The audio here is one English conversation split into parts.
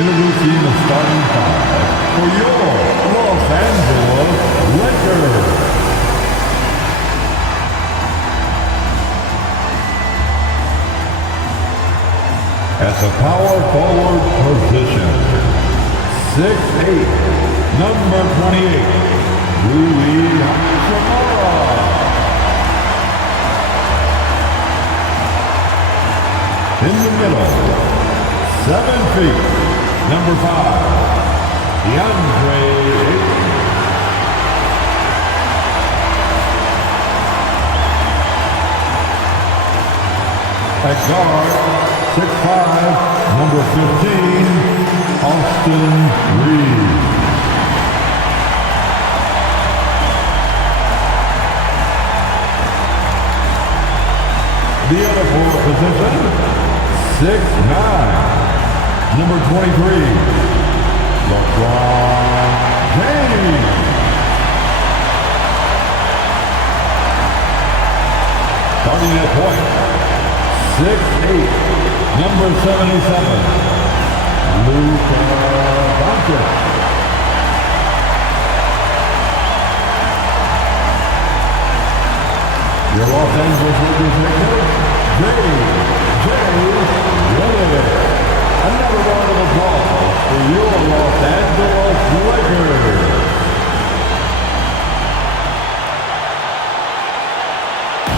Introducing the starting five for your Los Angeles Lakers. At the power forward position, 6'8", number 28, in the middle, 7 feet, number 5, DeAndre Ayton. At guard, 6'5", number 15, Austin Reeves. The other forward position, 6'9", number 23, LeBron James. Starting at point, 6'8", number 77, Luka Doncic. Your Los Angeles Lakers head coach, J. Redick. Another round of applause for your Los Angeles Lakers.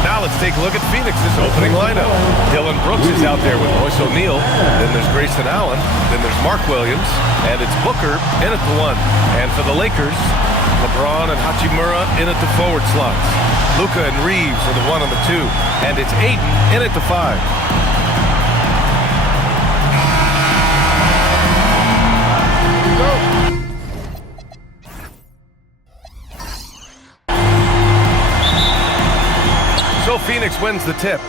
Now let's take a look at Phoenix's opening lineup. Dylan Brooks is out there with Royce O'Neal. Then there's Grayson Allen. Then there's Mark Williams. And it's Booker in at the 1. And for the Lakers, LeBron and Hachimura in at the forward slots. Luka and Reeves are the 1 and the 2. And it's Ayton in at the 5. So Phoenix wins the tip.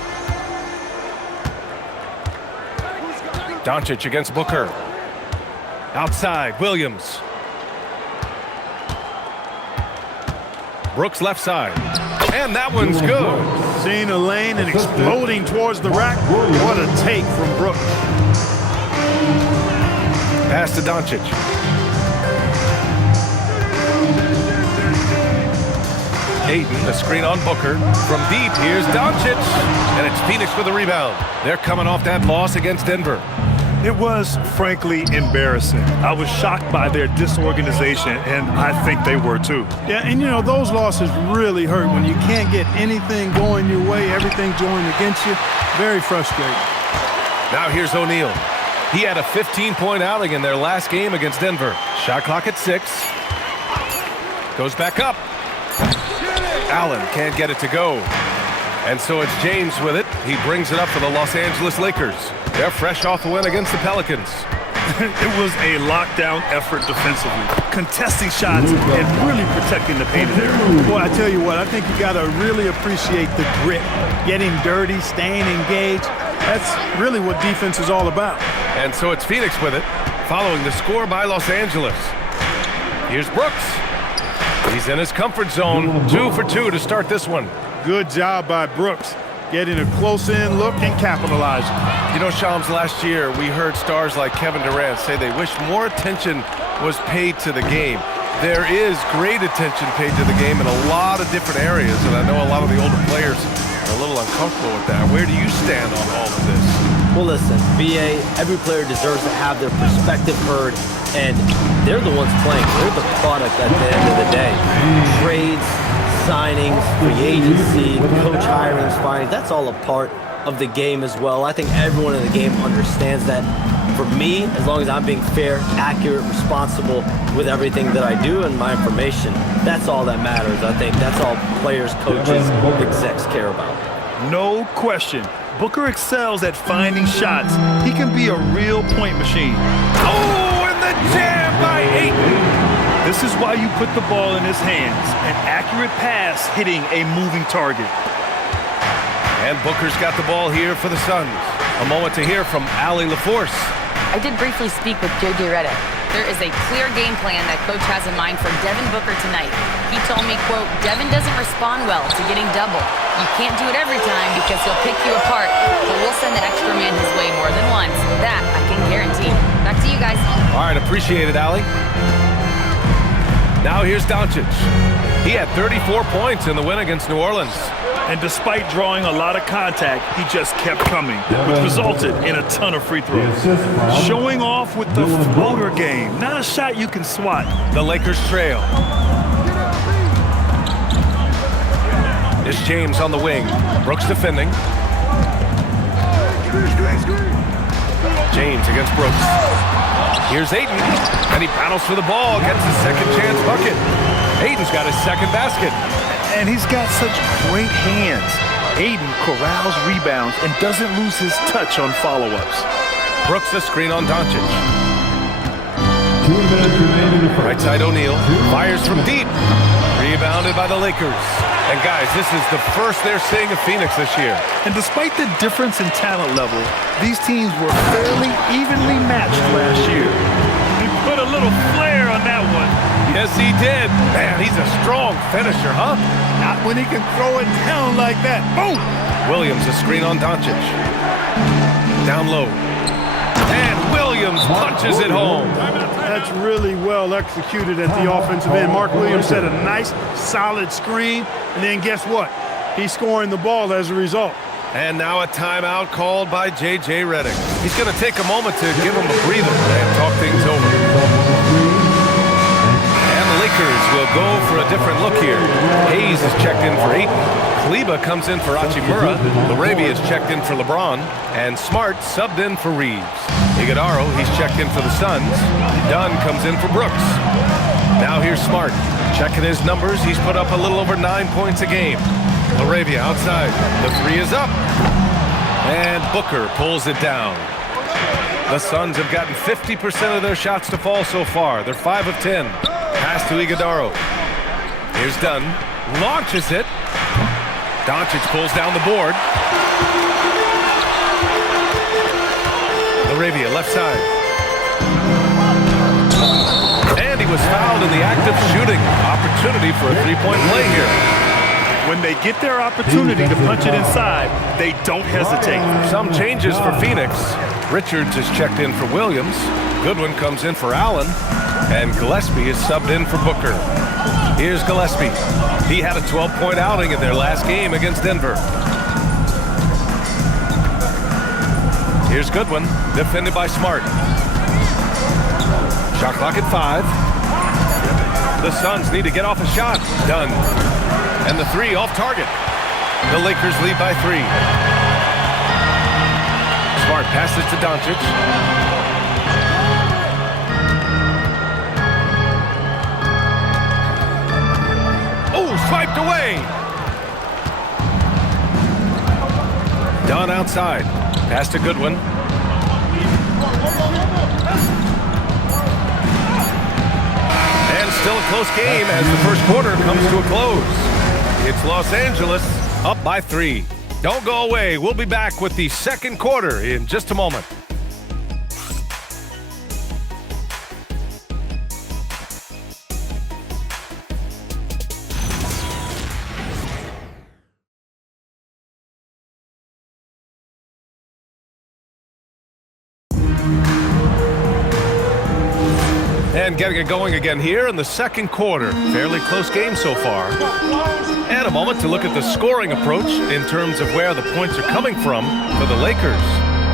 Doncic against Booker. Outside, Williams. Brooks left side. And that one's good. Seeing a lane and exploding towards the rack. What a take from Brooks. Pass to Doncic. Ayton, a screen on Booker. From deep, here's Doncic. And it's Phoenix for the rebound. They're coming off that loss against Denver. It was, frankly, embarrassing. I was shocked by their disorganization, and I think they were too. Yeah, and you know, those losses really hurt when you can't get anything going your way, everything's going against you. Very frustrating. Now here's O'Neal. He had a 15-point outing in their last game against Denver. Shot clock at 6. Goes back up. Allen can't get it to go. And so it's James with it. He brings it up for the Los Angeles Lakers. They're fresh off the win against the Pelicans. It was a lockdown effort defensively, contesting shots and really protecting the painted area. Boy, I tell you what, I think you got to really appreciate the grit, getting dirty, staying engaged. That's really what defense is all about. And so it's Phoenix with it, following the score by Los Angeles. Here's Brooks. He's in his comfort zone, 2 for 2 to start this one. Good job by Brooks, getting a close-in look and capitalizing. You know, Shams, last year we heard stars like Kevin Durant say they wish more attention was paid to the game. There is great attention paid to the game in a lot of different areas, and I know a lot of the older players are a little uncomfortable with that. Where do you stand on all of this? Well, listen, BA, every player deserves to have their perspective heard, and they're the ones playing. They're the product at the end of the day. Trades, signings, free agency, coach hirings, firings, that's all a part of the game as well. I think everyone in the game understands that. For me, as long as I'm being fair, accurate, responsible with everything that I do and my information, that's all that matters. I think that's all players, coaches, execs care about. No question. Booker excels at finding shots. He can be a real point machine. Oh, and the jam by Ayton. This is why you put the ball in his hands. An accurate pass hitting a moving target. And Booker's got the ball here for the Suns. A moment to hear from Allie LaForce. I did briefly speak with J.J. Redick. There is a clear game plan that Coach has in mind for Devin Booker tonight. He told me, quote, Devin doesn't respond well to getting double. You can't do it every time because he'll pick you apart, but we'll send an extra man his way more than once. That I can guarantee. Back to you guys. Appreciate it, Allie. Now here's Doncic. He had 34 points in the win against New Orleans. And despite drawing a lot of contact, he just kept coming, which resulted in a ton of free throws. Showing off with the floater game. Not a shot you can swat. The Lakers trail. It's James on the wing. Brooks defending. James against Brooks. Here's Ayton, and he battles for the ball, gets his second chance bucket. Ayton's got his second basket. And he's got such great hands. Ayton corrals rebounds and doesn't lose his touch on follow-ups. Brooks the screen on Doncic. 2 minutes remaining in the first. Right side O'Neal fires from deep. Rebounded by the Lakers. And guys, this is the first they're seeing of Phoenix this year. And despite the difference in talent level, these teams were fairly evenly matched last year. He put a little flair on that one. Yes, he did. Man, he's a strong finisher, huh? Not when he can throw it down like that. Boom! Williams, a screen on Doncic. Down low. And Williams punches it home. That's really well executed at the offensive end. Mark Williams set a nice, solid screen, and then guess what? He's scoring the ball as a result. And now a timeout called by J.J. Redick. He's going to take a moment to give him a breather and talk things over. And the Lakers will go for a different look here. Hayes is checked in for Ayton. Kleba comes in for Hachimura. Laravia is checked in for LeBron. And Smart subbed in for Reeves. Iguodaro, he's checked in for the Suns. Dunn comes in for Brooks. Now here's Smart. Checking his numbers, he's put up a little over 9 points a game. Laravia outside. The three is up. And Booker pulls it down. The Suns have gotten 50% of their shots to fall so far. They're 5 of 10. Pass to Iguodaro. Here's Dunn. Launches it. Doncic pulls down the board. Laravia left side. And he was fouled in the act of shooting. Opportunity for a three-point play here. When they get their opportunity to punch it inside, they don't hesitate. Some changes for Phoenix. Richards is checked in for Williams. Goodwin comes in for Allen. And Gillespie is subbed in for Booker. Here's Gillespie. He had a 12-point outing in their last game against Denver. Here's Goodwin, defended by Smart. Shot clock at 5. The Suns need to get off a shot. Done. And the three off target. The Lakers lead by 3. Smart passes to Doncic. Oh, swiped away. Dunn outside. Pass to Goodwin. And still a close game as the first quarter comes to a close. It's Los Angeles up by 3. Don't go away. We'll be back with the second quarter in just a moment. And getting it going again here in the second quarter. Fairly close game so far. And a moment to look at the scoring approach in terms of where the points are coming from for the Lakers.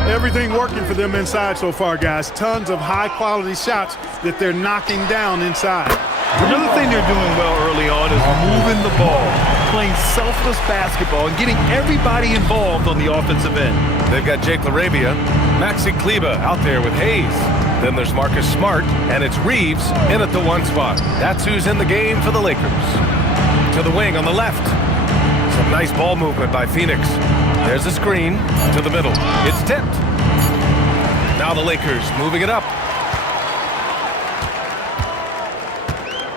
Everything working for them inside so far, guys. Tons of high-quality shots that they're knocking down inside. Another thing they're doing well early on is moving the ball, playing selfless basketball, and getting everybody involved on the offensive end. They've got Jake Laravia, Maxi Kleba out there with Hayes. Then there's Marcus Smart, and it's Reeves in at the 1 spot. That's who's in the game for the Lakers. To the wing on the left. Some nice ball movement by Phoenix. There's a screen to the middle. It's tipped. Now the Lakers moving it up.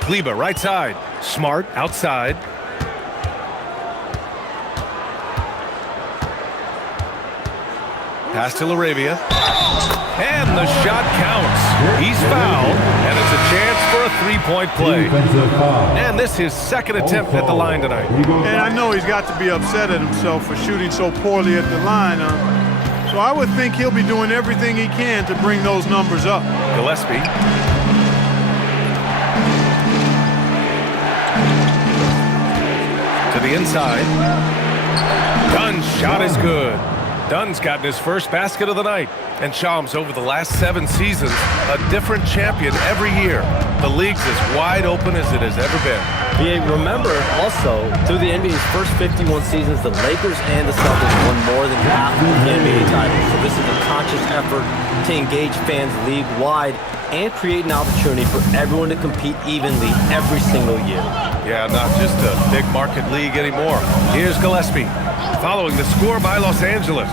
Kleba right side. Smart outside. Pass to Laravia. And the shot counts. He's fouled, and it's a chance for a three-point play. And this is his second attempt at the line tonight. And I know he's got to be upset at himself for shooting so poorly at the line. So I would think he'll be doing everything he can to bring those numbers up. Gillespie. To the inside. Dunn's shot is good. Dunn's gotten his first basket of the night. And Shams, over the last 7 seasons, a different champion every year. The league's as wide open as it has ever been. Yeah, remember also, through the NBA's first 51 seasons, the Lakers and the Celtics won more than half of the NBA titles. So this is a conscious effort to engage fans league-wide and create an opportunity for everyone to compete evenly every single year. Yeah, not just a big market league anymore. Here's Gillespie, following the score by Los Angeles.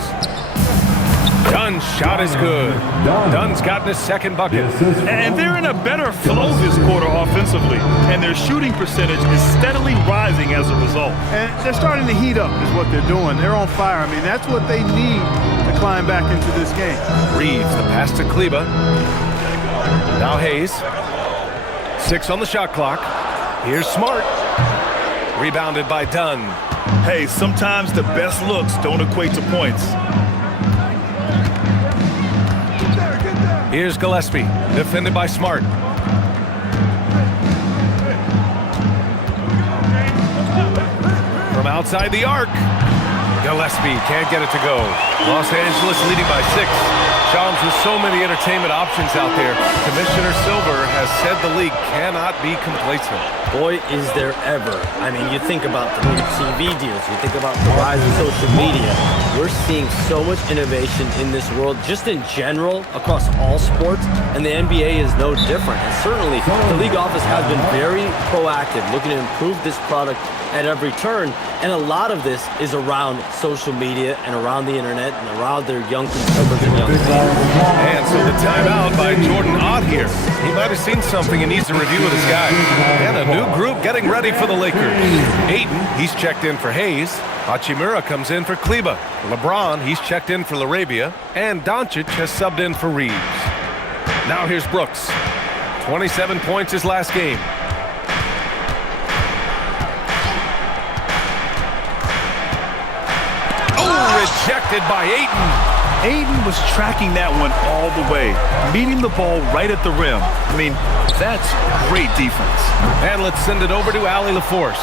Dunn's shot is good. Dunn's gotten his second bucket. And they're in a better flow this quarter offensively, and their shooting percentage is steadily rising as a result. And they're starting to heat up is what they're doing. They're on fire. I mean, that's what they need to climb back into this game. Reeves, the pass to Kleba. Now Hayes. 6 on the shot clock. Here's Smart. Rebounded by Dunn. Hey, sometimes the best looks don't equate to points. Here's Gillespie, defended by Smart. From outside the arc. Gillespie can't get it to go. Los Angeles leading by 6. Shams, with so many entertainment options out there, Commissioner Silver has said the league cannot be complacent. Boy, is there ever. I mean, you think about the new TV deals, you think about the rise of social media. We're seeing so much innovation in this world, just in general, across all sports, and the NBA is no different. And certainly, the league office has been very proactive, looking to improve this product at every turn, and a lot of this is around social media and around the internet and around their young consumers and young fans. And so the timeout by Jordan Ott here. He might have seen something and needs to review with his guys. And a new group getting ready for the Lakers. Ayton, he's checked in for Hayes. Hachimura comes in for Kleba. LeBron, he's checked in for LaRabia. And Doncic has subbed in for Reeves. Now here's Brooks. 27 points his last game. Rejected by Ayton. Ayton was tracking that one all the way, meeting the ball right at the rim. I mean, that's great defense. And let's send it over to Allie LaForce.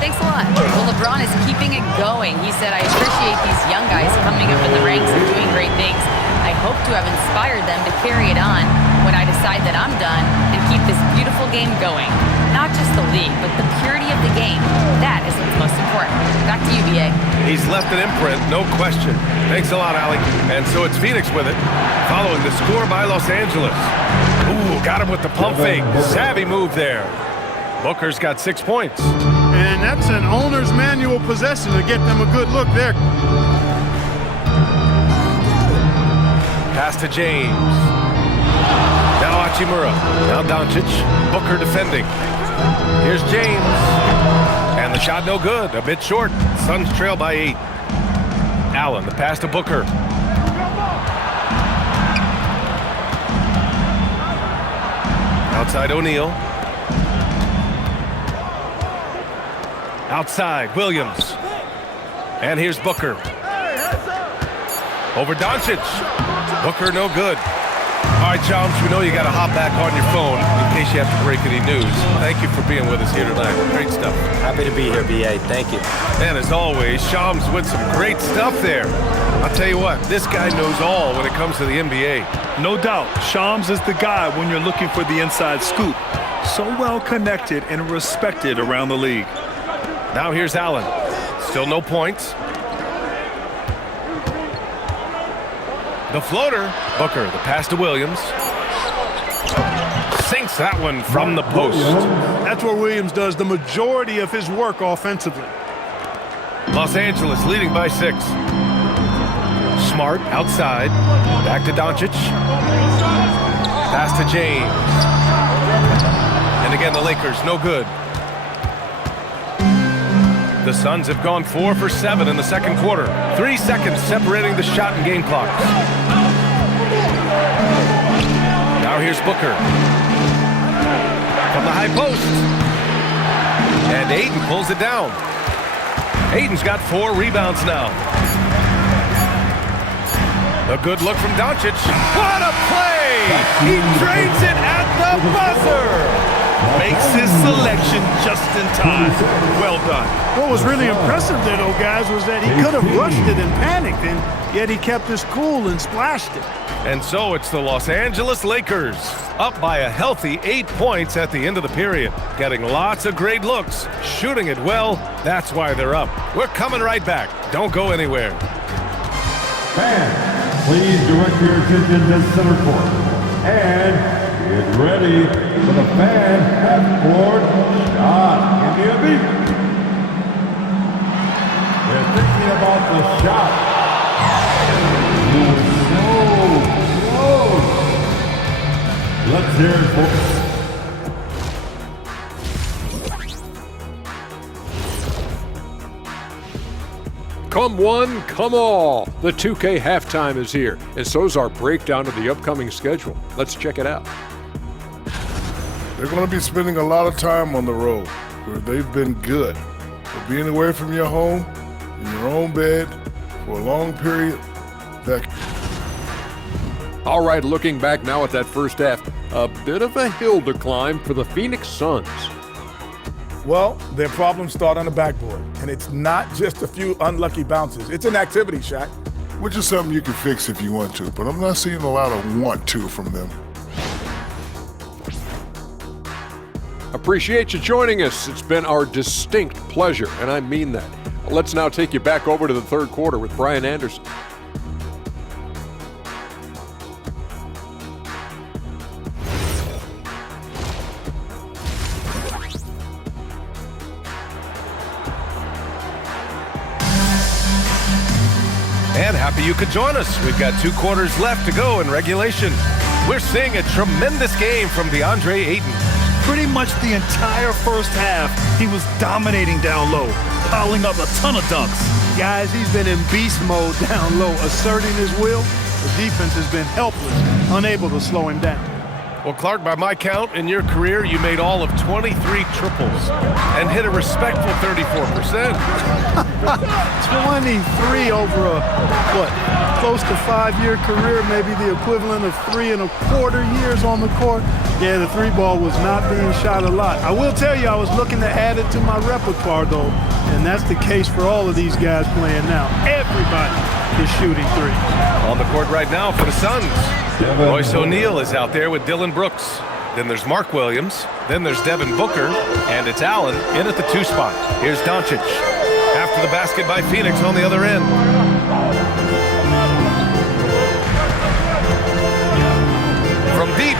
Thanks a lot. Well, LeBron is keeping it going. He said, I appreciate these young guys coming up in the ranks and doing great things. I hope to have inspired them to carry it on when I decide that I'm done and keep this beautiful game going. Not just the league, but the purity of the game. That is what's most important. Back to you, B.A. He's left an imprint, no question. Thanks a lot, Allie. And so it's Phoenix with it, following the score by Los Angeles. Ooh, got him with the pump fake. Savvy move there. Booker's got 6 points. And that's an owner's manual possession to get them a good look there. Pass to James. Now Hachimura. Now Doncic. Booker defending. Here's James. And the shot no good. A bit short. Suns trail by 8. Allen, the pass to Booker. Outside O'Neal. Outside Williams. And here's Booker. Over Doncic. Booker no good. All right, Shams, we know you got to hop back on your phone in case you have to break any news. Thank you for being with us here tonight. Great stuff. Happy to be here, B.A. Thank you. And as always, Shams with some great stuff there. I'll tell you what, this guy knows all when it comes to the NBA. No doubt, Shams is the guy when you're looking for the inside scoop. So well connected and respected around the league. Now here's Allen. Still no points. The floater. Booker, the pass to Williams. Sinks that one from the post. That's where Williams does the majority of his work offensively. Los Angeles leading by 6. Smart outside. Back to Doncic. Pass to James. And again, the Lakers, no good. The Suns have gone 4 for 7 in the second quarter. 3 seconds separating the shot and game clocks. Now here's Booker. From the high post. And Ayton pulls it down. Ayton's got 4 rebounds now. A good look from Doncic. What a play! He drains it at the buzzer! Makes his selection just in time. Well done. What was really impressive there, though, guys, was that he could have rushed it and panicked, and yet he kept his cool and splashed it. And so it's the Los Angeles Lakers, up by a healthy 8 points at the end of the period. Getting lots of great looks, shooting it well. That's why they're up. We're coming right back. Don't go anywhere. Fans, please direct your attention to center court. And get ready for the fan half-court shot. Give me a beat. They're thinking about the shot. Let's hear it, folks. Come one, come all. The 2K halftime is here, and so's our breakdown of the upcoming schedule. Let's check it out. They're going to be spending a lot of time on the road, where they've been good. But being away from your home, in your own bed, for a long period, that... All right, looking back now at that first half, a bit of a hill to climb for the Phoenix Suns. Well, their problems start on the backboard, and it's not just a few unlucky bounces. It's an activity, Shaq. Which is something you can fix if you want to, but I'm not seeing a lot of want to from them. Appreciate you joining us. It's been our distinct pleasure, and I mean that. Let's now take you back over to the third quarter with Brian Anderson. And happy you could join us. We've got 2 quarters left to go in regulation. We're seeing a tremendous game from DeAndre Ayton. Pretty much the entire first half, he was dominating down low, piling up a ton of dunks. Guys, he's been in beast mode down low, asserting his will. The defense has been helpless, unable to slow him down. Well, Clark, by my count, in your career, you made all of 23 triples and hit a respectful 34%. 23 over a, close to 5-year career, maybe the equivalent of 3 1/4 years on the court. Yeah, the 3-ball was not being shot a lot. I will tell you, I was looking to add it to my repertoire, though, and that's the case for all of these guys playing now. Everybody is shooting 3. On the court right now for the Suns, Royce O'Neal is out there with Dylan Brooks. Then there's Mark Williams. Then there's Devin Booker. And it's Allen in at the 2 spot. Here's Doncic. After the basket by Phoenix on the other end. From deep.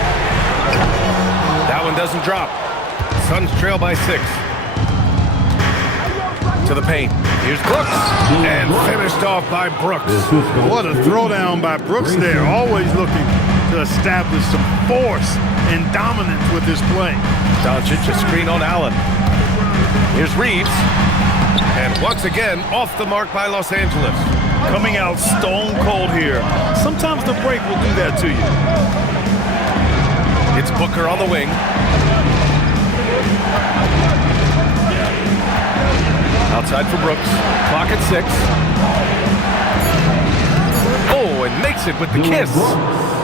That one doesn't drop. Suns trail by 6. To the paint. Here's Brooks. And finished off by Brooks. What a throwdown by Brooks there. Always looking to establish some force and dominance with his play. Doncic, a screen on Allen. Here's Reeves. And once again, off the mark by Los Angeles. Coming out stone cold here. Sometimes the break will do that to you. It's Booker on the wing. Outside for Brooks. Clock at 6. Oh, and makes it with the kiss.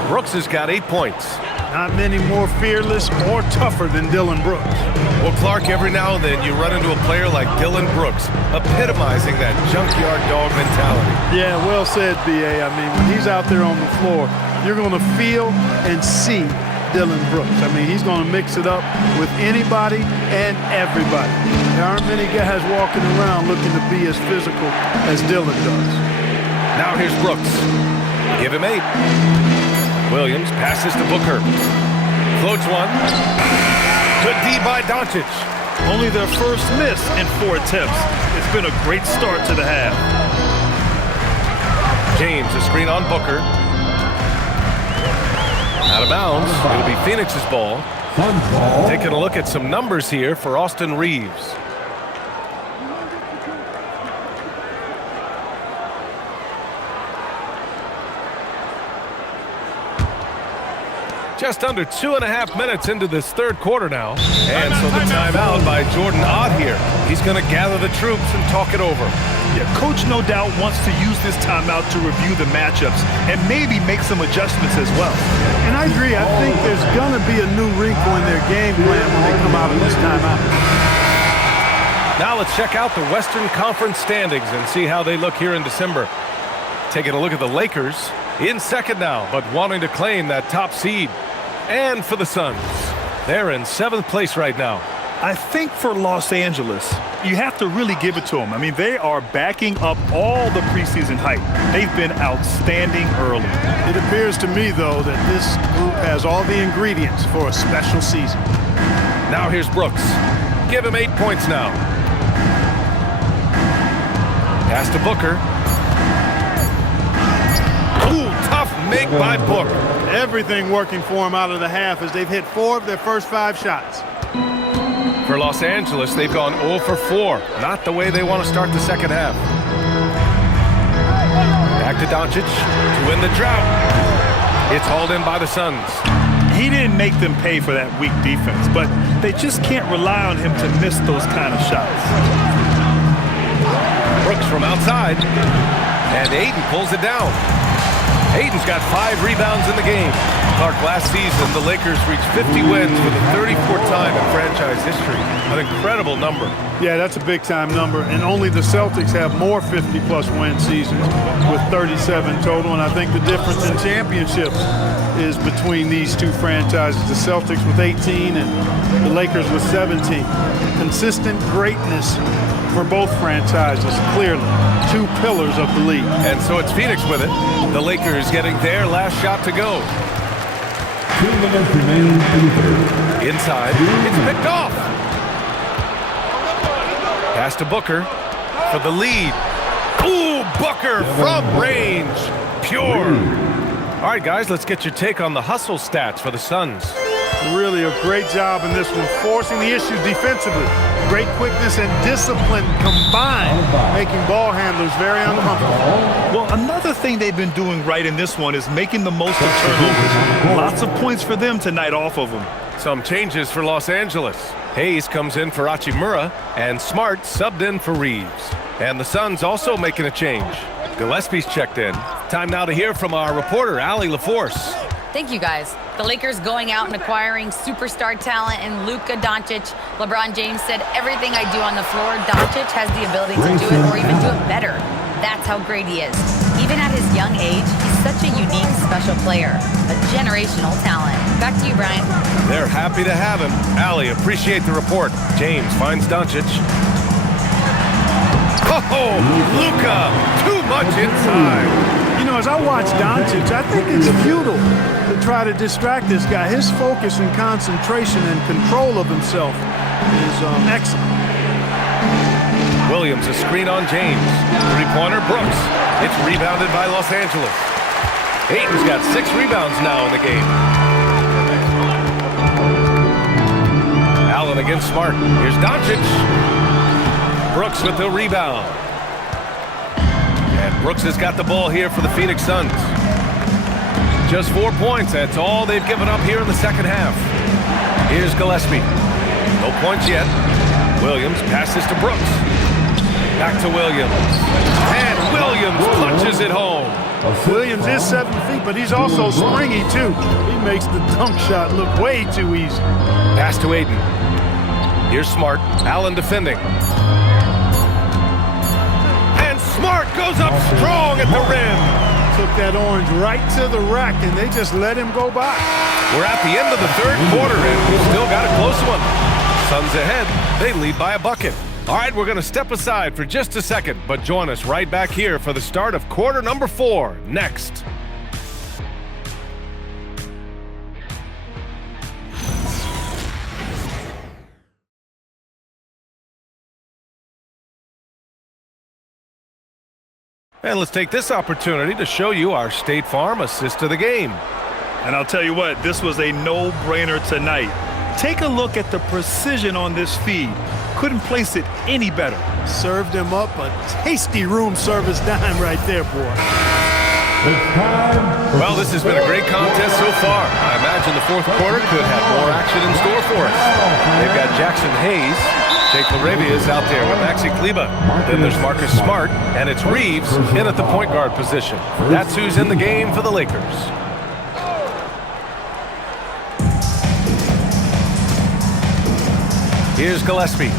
Brooks has got 8 points. Not many more fearless or tougher than Dylan Brooks. Well, Clark, every now and then you run into a player like Dylan Brooks, epitomizing that junkyard dog mentality. Yeah, well said, B.A. I mean, when he's out there on the floor, you're going to feel and see Dylan Brooks. I mean, he's going to mix it up with anybody and everybody. There aren't many guys walking around looking to be as physical as Dylan does. Now here's Brooks. Give him 8. Williams passes to Booker. Floats one. Good D by Doncic. Only their first miss in 4 attempts. It's been a great start to the half. James, a screen on Booker. Out of bounds. It'll be Phoenix's ball. Taking a look at some numbers here for Austin Reeves. Just under 2.5 minutes into this third quarter now. And so the timeout by Jordan Ott here. He's going to gather the troops and talk it over. Yeah, Coach no doubt wants to use this timeout to review the matchups and maybe make some adjustments as well. And I agree. I think there's going to be a new wrinkle in their game plan when they come out of this timeout. Now let's check out the Western Conference standings and see how they look here in December. Taking a look at the Lakers in second now, but wanting to claim that top seed. And for the Suns, they're in 7th place right now. I think for Los Angeles, you have to really give it to them. I mean, they are backing up all the preseason hype. They've been outstanding early. It appears to me, though, that this group has all the ingredients for a special season. Now here's Brooks. Give him 8 points now. Pass to Booker. Ooh, tough make by Booker. Everything working for him out of the half as they've hit 4 of their first 5 shots. For Los Angeles, they've gone 0 for 4. Not the way they want to start the second half. Back to Doncic to win the drought. It's hauled in by the Suns. He didn't make them pay for that weak defense, but they just can't rely on him to miss those kind of shots. Brooks from outside, and Ayton pulls it down. Ayton's got 5 rebounds in the game. Clark, last season, the Lakers reached 50 wins for the 34th time in franchise history. An incredible number. Yeah, that's a big-time number, and only the Celtics have more 50-plus win seasons with 37 total, and I think the difference in championships is between these two franchises, the Celtics with 18 and the Lakers with 17. Consistent greatness for both franchises, clearly. 2 pillars of the league. And so it's Phoenix with it. The Lakers getting their last shot to go. 2 minutes remaining in the third. Inside, it's picked off. Pass to Booker for the lead. Ooh, Booker from range. Pure. All right, guys, let's get your take on the hustle stats for the Suns. Really a great job in this one, forcing the issue defensively. Great quickness and discipline combined, making ball handlers very uncomfortable. Well, another thing they've been doing right in this one is making the most of turnovers. Lots of points for them tonight off of them. Some changes for Los Angeles. Hayes comes in for Hachimura, and Smart subbed in for Reeves. And the Suns also making a change. Gillespie's checked in. Time now to hear from our reporter, Allie LaForce. Thank you, guys. The Lakers going out and acquiring superstar talent in Luka Doncic. LeBron James said, everything I do on the floor, Doncic has the ability to do it or even do it better. That's how great he is. Even at his young age, he's such a unique, special player. A generational talent. Back to you, Brian. They're happy to have him. Allie, appreciate the report. James finds Doncic. Oh, Luka, too much inside. You know, as I watch Doncic, I think it's futile to try to distract this guy. His focus and concentration and control of himself is excellent. Williams, a screen on James. Three-pointer, Brooks. It's rebounded by Los Angeles. Ayton's got 6 rebounds now in the game. Allen against Smart. Here's Doncic. Brooks with the rebound. And Brooks has got the ball here for the Phoenix Suns. Just 4 points. That's all they've given up here in the second half. Here's Gillespie. No points yet. Williams passes to Brooks. Back to Williams. And Williams punches it home. Williams is 7 feet, but he's also springy, too. He makes the dunk shot look way too easy. Pass to Ayton. Here's Smart. Allen defending. And Smart goes up strong at the rim. Took that orange right to the rack, and they just let him go by. We're at the end of the third quarter, and we've still got a close one. Suns ahead. They lead by a bucket. All right, we're going to step aside for just a second, but join us right back here for the start of quarter number 4 next. And let's take this opportunity to show you our State Farm assist of the game. And I'll tell you what, this was a no-brainer tonight. Take a look at the precision on this feed. Couldn't place it any better. Served him up a tasty room service dime right there, boy. It's time Well, this has been a great contest so far. I imagine the fourth quarter could have more action in store for us. They've got Jackson Hayes. Jake Laravia is out there with Maxi Kleba. Then there's Marcus Smart, and it's Reeves in at the point guard position. That's who's in the game for the Lakers. Here's Gillespie.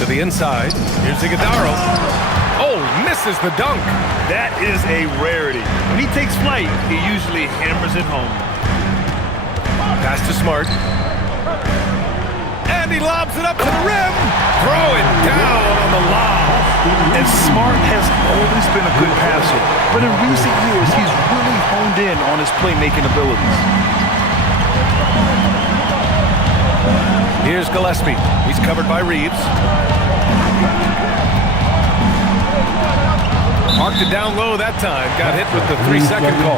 To the inside. Here's Iguodala. Oh, misses the dunk. That is a rarity. When he takes flight, he usually hammers it home. Pass to Smart. And he lobs it up to the rim. Throw it down on the lob. And Smart has always been a good passer, but in recent years, he's really honed in on his playmaking abilities. Here's Gillespie. He's covered by Reeves. Marked it down low that time. Got hit with the 3-second call.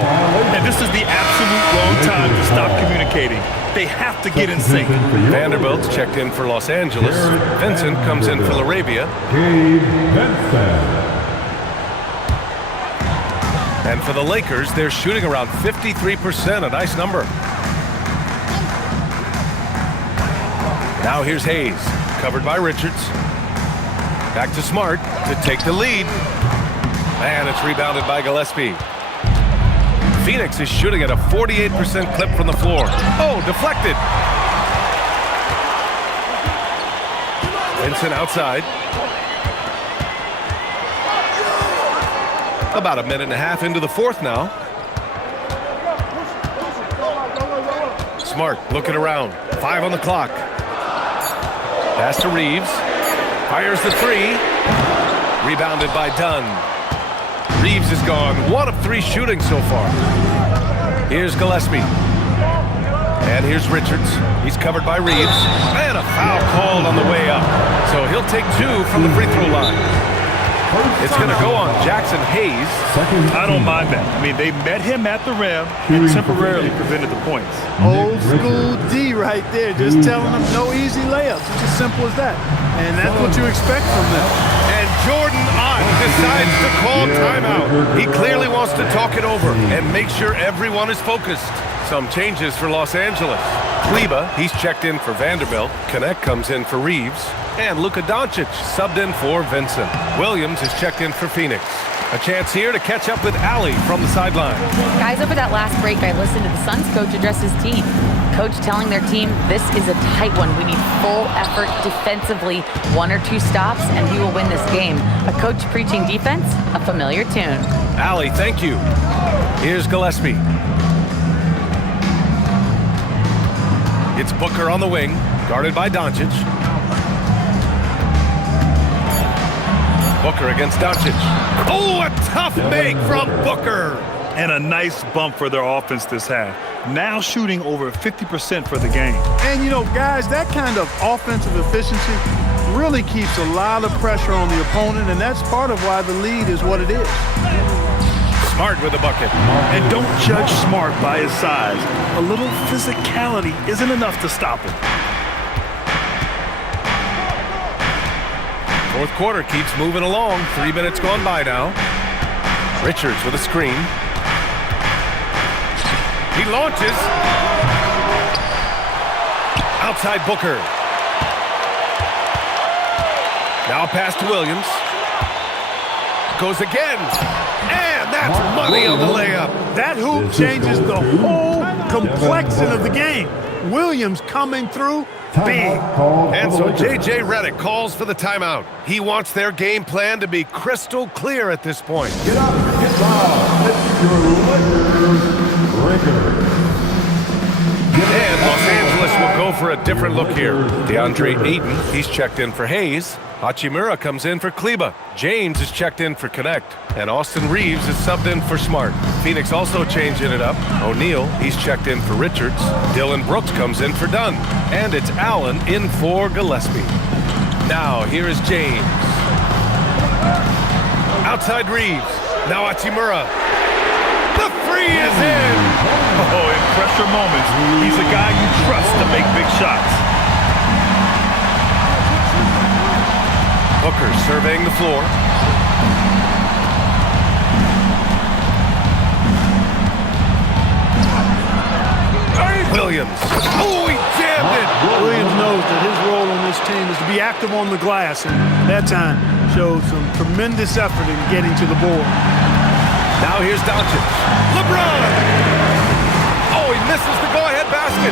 And this is the absolute wrong time to stop communicating. They have to get in sync. Vanderbilt's checked in for Los Angeles. Vincent comes in for Laravia. And for the Lakers, they're shooting around 53%, a nice number. Now here's Hayes, covered by Richards. Back to Smart to take the lead. And it's rebounded by Gillespie. Phoenix is shooting at a 48% clip from the floor. Oh, deflected. Vincent outside. About a minute and a half into the fourth now. Smart looking around. 5 on the clock. Pass to Reeves. Fires the 3. Rebounded by Dunn. Reeves is gone. 1 of 3 shooting so far. Here's Gillespie. And here's Richards. He's covered by Reeves. And a foul called on the way up. So he'll take 2 from the free throw line. It's going to go on Jackson Hayes. I don't mind that. I mean, they met him at the rim and temporarily prevented the points. Old school D right there, just telling them no easy layups. It's as simple as that. And that's what you expect from them. And Jordan Ott decides to call timeout. He clearly wants to talk it over and make sure everyone is focused. Some changes for Los Angeles. Kleba, he's checked in for Vanderbilt. Connect comes in for Reeves. And Luka Doncic subbed in for Vincent. Williams is checked in for Phoenix. A chance here to catch up with Allie from the sideline. Guys, over that last break, I listened to the Suns coach address his team. Coach telling their team, this is a tight one. We need full effort defensively, 1 or 2 stops, and we will win this game. A coach preaching defense, a familiar tune. Allie, thank you. Here's Gillespie. It's Booker on the wing, guarded by Doncic. Booker against Doncic. Oh, a tough make from Booker. And a nice bump for their offense this half. Now shooting over 50% for the game. And, you know, guys, that kind of offensive efficiency really keeps a lot of pressure on the opponent, and that's part of why the lead is what it is. Smart with the bucket. And don't judge Smart by his size. A little physicality isn't enough to stop him. Fourth quarter keeps moving along. 3 minutes gone by now. Richards with a screen. He launches. Outside Booker. Now pass to Williams. Goes again. And that's money on the layup. That hoop changes the whole complexion of the game. Williams coming through big. And so J.J. Redick calls for the timeout. He wants their game plan to be crystal clear at this point. Get up, get loud. It's your Lakers. And Los Angeles will go for a different look here. DeAndre Ayton, he's checked in for Hayes. Hachimura comes in for Kleba. James is checked in for Connect. And Austin Reeves is subbed in for Smart. Phoenix also changing it up. O'Neal, he's checked in for Richards. Dylan Brooks comes in for Dunn. And it's Allen in for Gillespie. Now here is James. Outside Reeves. Now Hachimura. The 3 is in. Oh, in pressure moments, he's a guy you trust to make big shots. Booker surveying the floor. team is to be active on the glass, and that time showed some tremendous effort in getting to the board. Now here's Doncic. LeBron! Oh, he misses the go-ahead basket.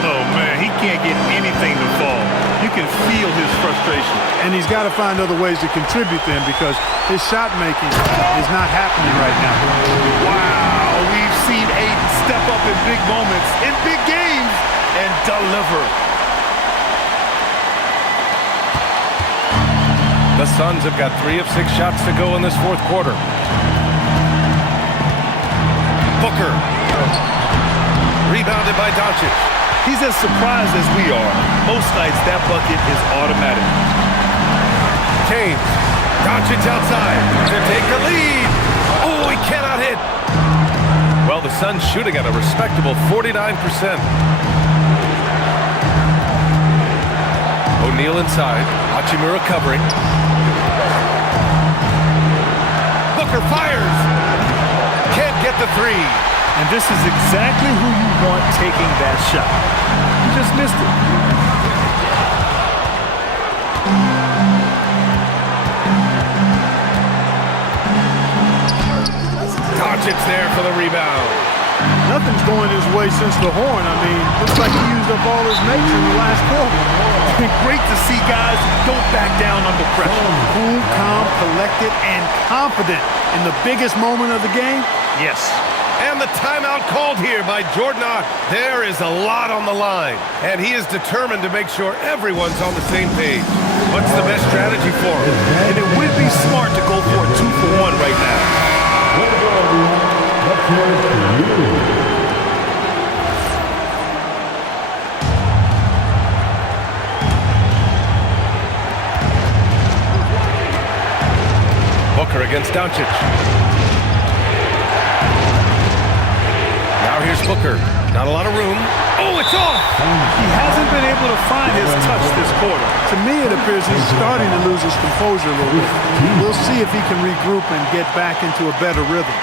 Oh, man, he can't get anything to fall. You can feel his frustration. And he's got to find other ways to contribute then, because his shot making is not happening right now. Wow, we've seen Ayton step up in big moments, in big games, and deliver. The Suns have got 3 of 6 shots to go in this fourth quarter. Booker. Rebounded by Doncic. He's as surprised as we are. Most nights, that bucket is automatic. James. Doncic outside to take the lead. Oh, he cannot hit. Well, the Suns shooting at a respectable 49%. O'Neal inside. Hachimura covering. Booker fires. Can't get the 3. And this is exactly who you want taking that shot. He just missed it. Doncic there for the rebound. Nothing's going his way since the horn. I mean, looks like he used up all his mates in the last quarter. It's been great to see guys who don't back down under pressure. Cool, calm, collected, and confident in the biggest moment of the game. Yes. And the timeout called here by Jordan. There is a lot on the line, and he is determined to make sure everyone's on the same page. What's the best strategy for him? And it would be smart to go for a 2-for-1 right now. Let's hear it for you. Booker against Doncic. Now here's Booker. Not a lot of room. Oh, it's off! He hasn't been able to find his touch this quarter. To me, it appears he's starting to lose his composure a little bit. We'll see if he can regroup and get back into a better rhythm.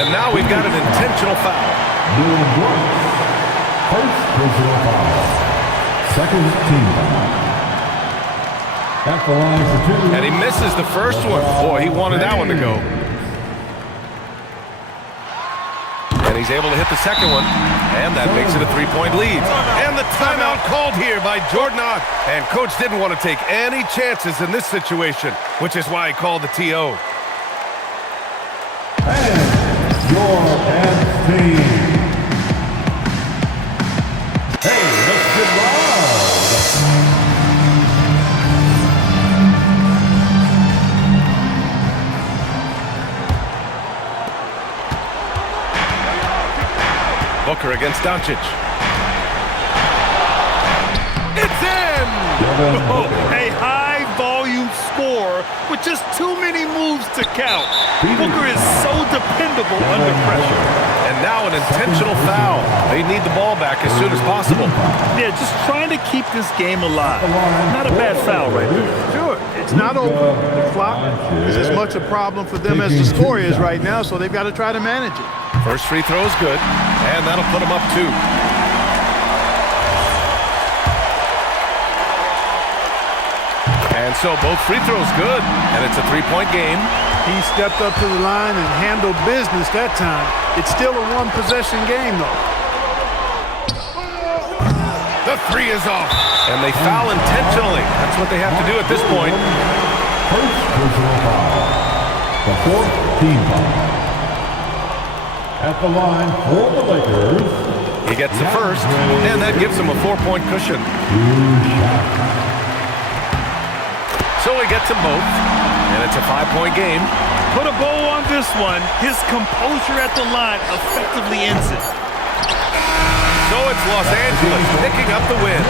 And now we've got an intentional foul. First personal foul. Second team foul. At the line for 2. And he misses the first one. Boy, he wanted that one to go. And he's able to hit the second one. And that makes it a 3-point lead. And the timeout called here by Jordan. And coach didn't want to take any chances in this situation, which is why he called the TO. And your team. Hey, let's get loud. Booker against Doncic. It's in! Oh, a high-volume score with just too many moves to count. Booker is so dependable under pressure. And now an intentional foul. They need the ball back as soon as possible. Yeah, just trying to keep this game alive. Not a bad foul right there. Sure, it's not over. The clock is as much a problem for them as the score is right now, so they've got to try to manage it. First free throw is good, and that'll put him up 2. And so both free throws good, and it's a 3-point game. He stepped up to the line and handled business that time. It's still a 1-possession game, though. The 3 is off, and they foul intentionally. That's what they have to do at this point. First personal foul. The fourth team foul. At the line for the Lakers. He gets the first, and that gives him a 4-point cushion. So he gets them both, and it's a 5-point game. Put a bow on this one. His composure at the line effectively ends it. So it's Los Angeles picking up the win.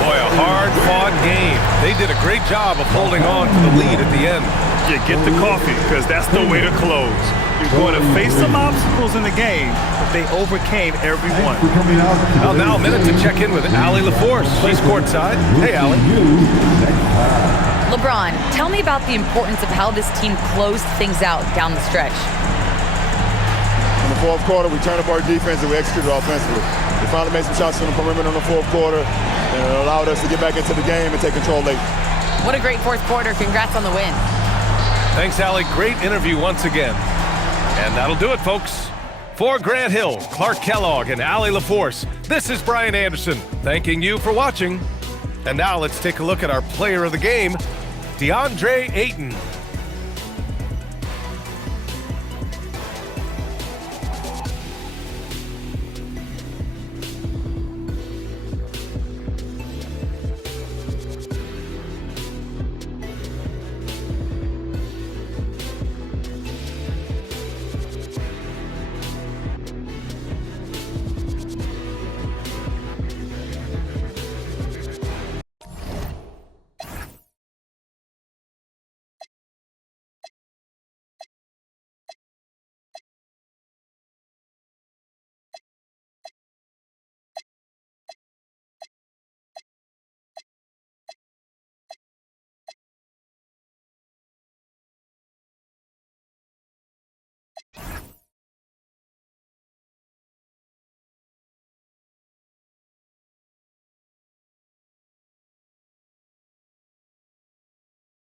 Boy, a hard-fought game. They did a great job of holding on to the lead at the end. Yeah, get the coffee, because that's the way to close. You're going to face some obstacles in the game, but they overcame every one. Well, now a minute to check in with Allie LaForce. She's courtside. Hey, Allie. LeBron, tell me about the importance of how this team closed things out down the stretch. In the fourth quarter, we turned up our defense and we executed offensively. We finally made some shots from the perimeter in the fourth quarter, and it allowed us to get back into the game and take control late. What a great fourth quarter. Congrats on the win. Thanks, Allie. Great interview once again. And that'll do it, folks. For Grant Hill, Clark Kellogg, and Allie LaForce, this is Brian Anderson, thanking you for watching. And now let's take a look at our player of the game, DeAndre Ayton.